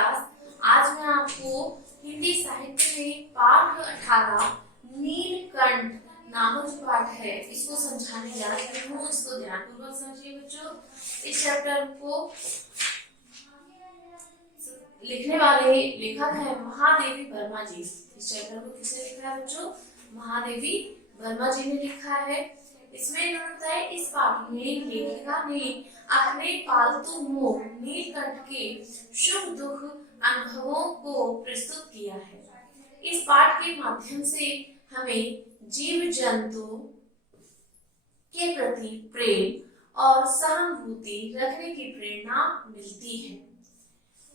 Class. आज मैं आपको हिंदी साहित्य में पाठ 18 नीलकंठ नामक जो पाठ है इसको समझाने जा रही हूँ। इसको ध्यानपूर्वक समझिए बच्चों। इस चैप्टर को लिखने वाले लेखक है महादेवी वर्मा जी। इस चैप्टर को किसने लिखा है बच्चों? महादेवी वर्मा जी ने लिखा है। इसमें इन्होंने बताया इस पाठ में लेखिका ने अपने पालतू मोर नीलकंठ के सुख दुख अनुभवों को प्रस्तुत किया है। इस पाठ के माध्यम से हमें जीव जंतु के प्रति प्रेम और सहानुभूति रखने की प्रेरणा मिलती है।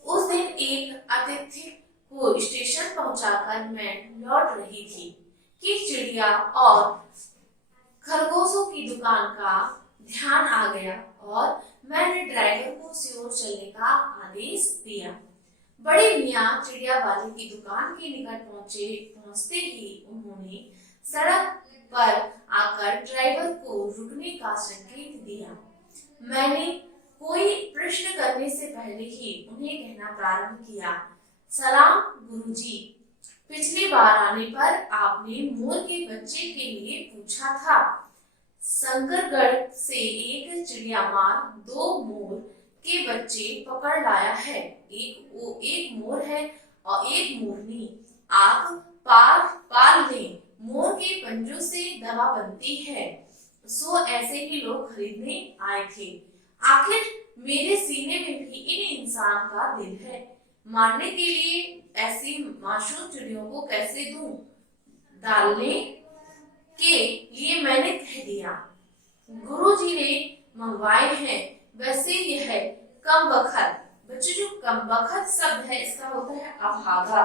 उस दिन एक अतिथि को स्टेशन पहुंचाकर मैं लौट रही थी कि चिड़िया और खरगोशों की दुकान का ध्यान आ गया और मैंने ड्राइवर को उसी ओर चलने का आदेश दिया। बड़े मियाँ चिड़िया वाले की दुकान के निकट पहुंचते ही उन्होंने सड़क पर आकर ड्राइवर को रुकने का संकेत दिया। मैंने कोई प्रश्न करने से पहले ही उन्हें कहना प्रारंभ किया, सलाम गुरुजी, पिछली बार आने पर आपने मोर के बच्चे के लिए पूछा था। शंकरगढ़ से एक चिड़ियामार 2 मोर के बच्चे पकड़ लाया है। एक मोर है और एक मोरनी। आप पाल लें, मोर के पंजों से दवा बनती है। सो ऐसे ही लोग खरीदने आए थे। आखिर मेरे सीने में भी इन इंसान का दिल है। मारने के लिए ऐसी मासूम चिड़ियों को कैसे दूं? डालने के लिए मैंने कह दिया। गुरुजी ने मंगवाए हैं। वैसे यह है कमबख्त। बच्चों जो कमबख्त शब्द है इसका होता है अभागा।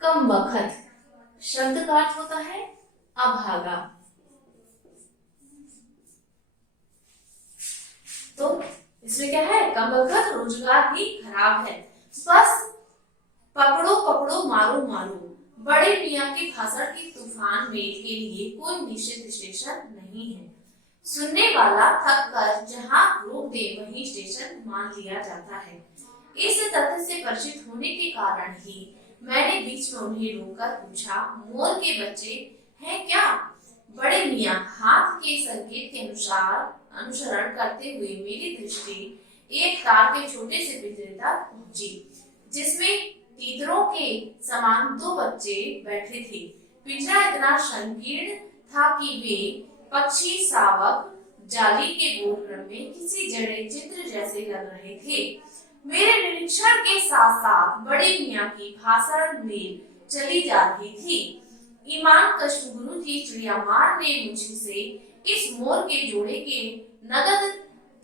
कमबख्त शब्द का अर्थ होता है अभागा। तो इसमें क्या है? कमबख्त रोजगार ही खराब है। बस पकड़ो पकड़ो मारो मारो। बड़े मियाँ के भाषण के तूफान में के लिए कोई निश्चित स्टेशन नहीं है। सुनने वाला थक कर जहाँ रोक दे वहीं स्टेशन मान लिया जाता है। इस तथ्य से परिचित होने के कारण ही मैंने बीच में उन्हें रोककर पूछा, मोर के बच्चे हैं क्या? बड़े मियाँ हाथ के संकेत के अनुसरण करते हुए मेरी दृष्टि एक तार के छोटे से पिंजरे तक पहुंची, जिसमें तीतरों के समान 2 बच्चे बैठे थे। पिंजरा इतना संकीर्ण था कि वे पक्षी शावक जाली के गोल क्रम में किसी जड़े चित्र जैसे लग रहे थे। मेरे निरीक्षण के साथ साथ बड़े मियाँ की भाषण में चली जा रही थी। ईमान कश्म गुरुजी चिड़ियामार ने मुझसे इस मोर के जोड़े के नगद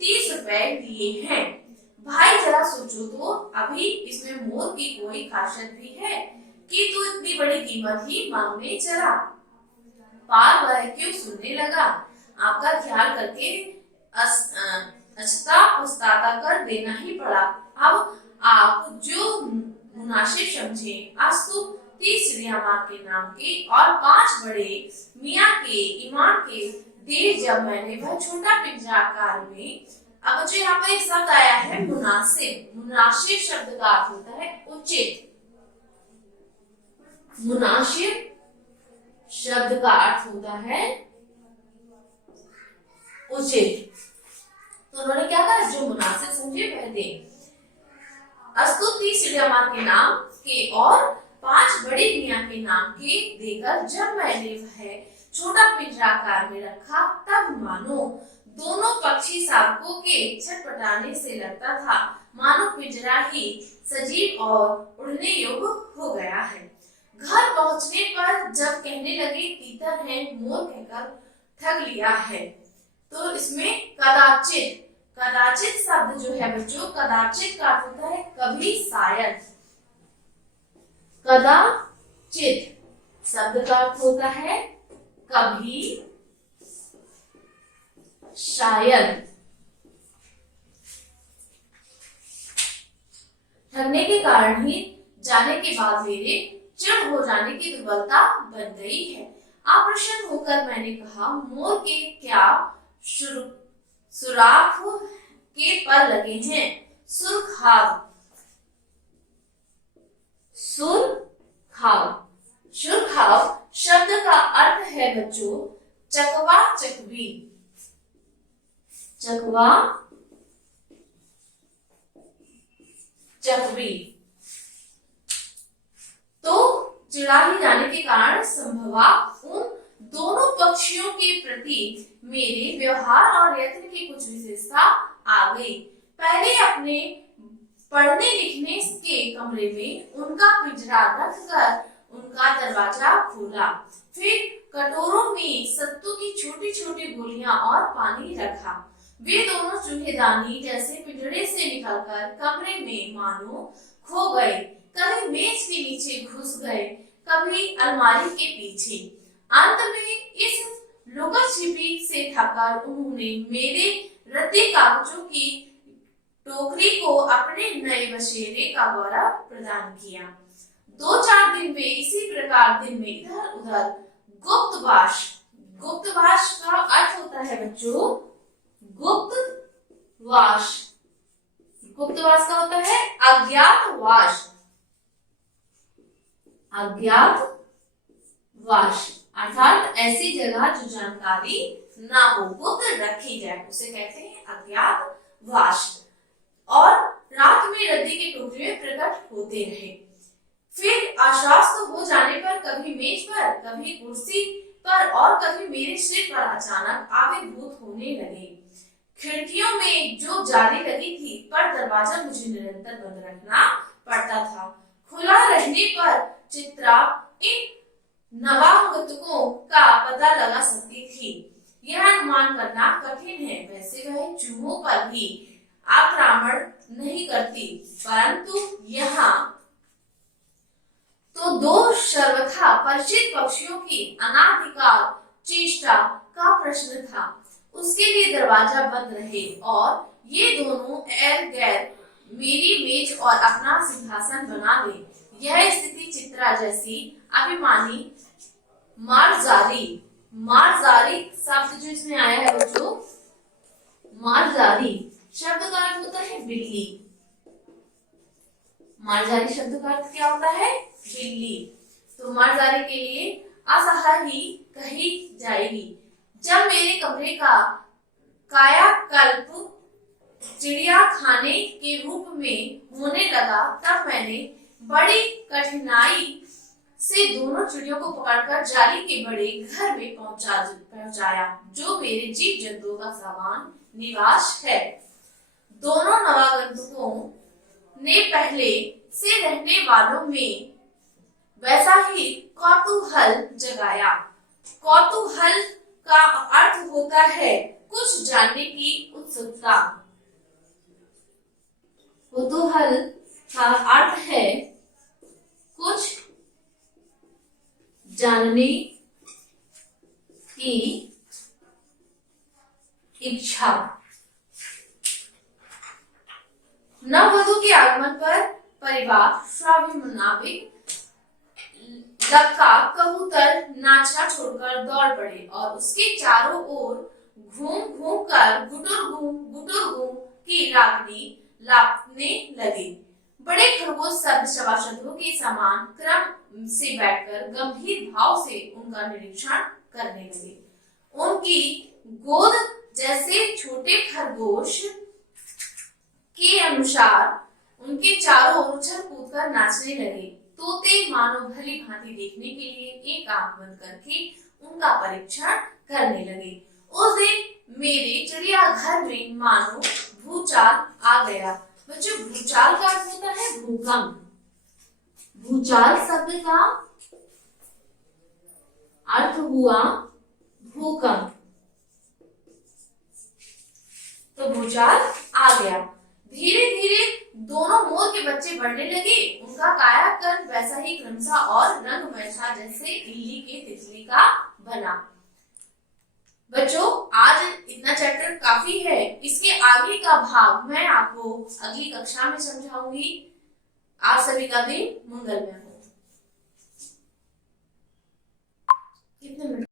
30 रुपए लिए हैं। भाई जरा सोचो तो, अभी इसमें मोर की कोई खासियत भी है कि तू इतनी बड़ी कीमत ही मांगने चला? पार वह क्यों सुनने लगा? आपका ख्याल करके अच्छा पछताता कर देना ही पड़ा। अब आप जो मुनासिब समझे। अस्तु 30 चिड़ियामार के नाम के और 5 बड़े मियाँ के ईमान के देर जब मैंने वह छोटा पिंजरा आकार में। अब जो यहाँ पर एक शब्द आया है मुनासिब। मुनासिब शब्द का अर्थ होता है उचित। मुनासिब शब्द का अर्थ होता है उचित। तो उन्होंने क्या कहा? जो मुनासिब समझे वह दे। अस्तु 30 चिड़ियामार के नाम के और 5 बड़े मियाँ के नाम के देकर जब मैंने वह छोटा पिंजरा आकार में रखा, तब मानो दोनों पक्षी शावकों के छटपटाने से लगता था मानो पिंजरा ही सजीव और उड़ने योग्य हो गया है। घर पहुंचने पर जब कहने लगे तीतर है, मोर कहकर ठग लिया है, तो इसमें कदाचित शब्द जो है बच्चों, कदाचित का अर्थ होता है कभी शायद। कदाचित शब्द का अर्थ होता है कभी शायद। ठगने के कारण ही जाने के बाद मेरे चिढ़ हो जाने की दुर्बलता बन गई है। अप्रसन्न होकर मैंने कहा, मोर के क्या सुराख के पर लगे हैं। सुरखाव, सुरखाव, सुरखाव शब्द का अर्थ है बच्चों चकवा चकवी, चकवा चकवी। तो चिढ़ाए जाने के कारण संभवा उन दोनों पक्षियों के प्रति मेरे व्यवहार और यत्न की कुछ विशेषता आ गई। पहले अपने पढ़ने लिखने के कमरे में उनका पिंजरा रखकर उनका दरवाजा खोला, फिर कटोरों में सत्तू की छोटी छोटी गोलियां और पानी रखा। वे दोनों चूहेदानी जैसे पिंजरे से निकलकर कमरे में मानो खो गए, कभी मेज के नीचे घुस गए, कभी अलमारी के पीछे। अंत में इस लुका छिपी से थककर उन्होंने मेरे रद्दी कागजों की टोकरी को अपने नए बसेरे का गौरव प्रदान किया। 2-4 दिन में इसी प्रकार दिन में इधर उधर गुप्तवास, गुप्तवास का अर्थ होता है बच्चों गुप्तवास, गुप्तवास का होता है अज्ञातवास, अज्ञातवास अर्थात ऐसी जगह जो जानकारी ना हो, गुप्त रखी जाए, उसे कहते हैं अज्ञातवास। और रात में रद्दी के टोकरे में प्रकट होते रहे। फिर आश्वस्त हो जाने पर कभी मेज पर, कभी कुर्सी पर और कभी मेरे सिर पर अचानक आविर्भूत होने लगे। खिड़कियों में जो जाली लगी थी पर दरवाजा मुझे निरंतर बंद रखना पड़ता था। खुला रहने पर चित्रा इन नवागंतुकों का पता लगा सकती थी। यह अनुमान करना कठिन है, वैसे वह चूहों पर भी आक्रमण नहीं करती, परंतु यहाँ तो दो सर्वथा परिचित पक्षियों की अनाधिकार चेष्टा का प्रश्न था। उसके लिए दरवाजा बंद रहे और ये दोनों एर गैर मेरी मेज और अपना सिंहासन बना ले। यह स्थिति चित्रा जैसी अभिमानी मारजारी, मारजारी शब्द जो इसमें आया है बच्चों, मारजारी शब्द का अर्थ होता है बिल्ली। मारजारी शब्द का अर्थ क्या होता है? बिल्ली। तो मारजारी के लिए असहाय कही जाएगी। जब मेरे कमरे का कायाकल्प चिड़िया खाने के रूप में होने लगा, तब मैंने बड़ी कठिनाई से दोनों चिड़ियों को पकड़कर जाली के बड़े घर में पहुंचाया, जो मेरे जीव जंतुओं का सामान निवास है। दोनों नवागंतुकों ने पहले से रहने वालों में वैसा ही कौतूहल जगाया। कौतूहल का अर्थ होता है कुछ जानने की उत्सुकता। कौतूहल का अर्थ है कुछ जानने की इच्छा। नववधु के आगमन पर परिवार स्वाभाविक लक्का कबूतर नाचना छोड़कर दौड़ पड़े और उसके चारों ओर घूम घूम कर गुटुर घूम की रागनी लापने लगे। बड़े खरगोश सब सभासदों के समान क्रम से बैठकर गंभीर भाव से उनका निरीक्षण करने लगे। उनकी गोद जैसे छोटे खरगोश के अनुसार उनके चारों ओर उछल कूद कर नाचने लगे। तोते मानो भली भांति देखने के लिए एक आंख बंद करके उनका परीक्षण करने लगे। उस दिन मेरे चिड़ियाघर में मानो भूचाल आ गया। बच्चों, भूचाल का अर्थ होता है भूकंप। भूचाल शब्द का अर्थ हुआ भूकंप। तो भूचाल आ गया। धीरे धीरे दोनों मोर के बच्चे बढ़ने लगे। उनका कायाकल्प वैसा ही क्रमशः और रंगमय था जैसे इल्ली के तितली का बना। बच्चों, आज इतना चैप्टर काफी है। इसके आगे का भाग मैं आपको अगली कक्षा में समझाऊंगी। आप सभी का दिन मंगलमय हो। कितने मिनट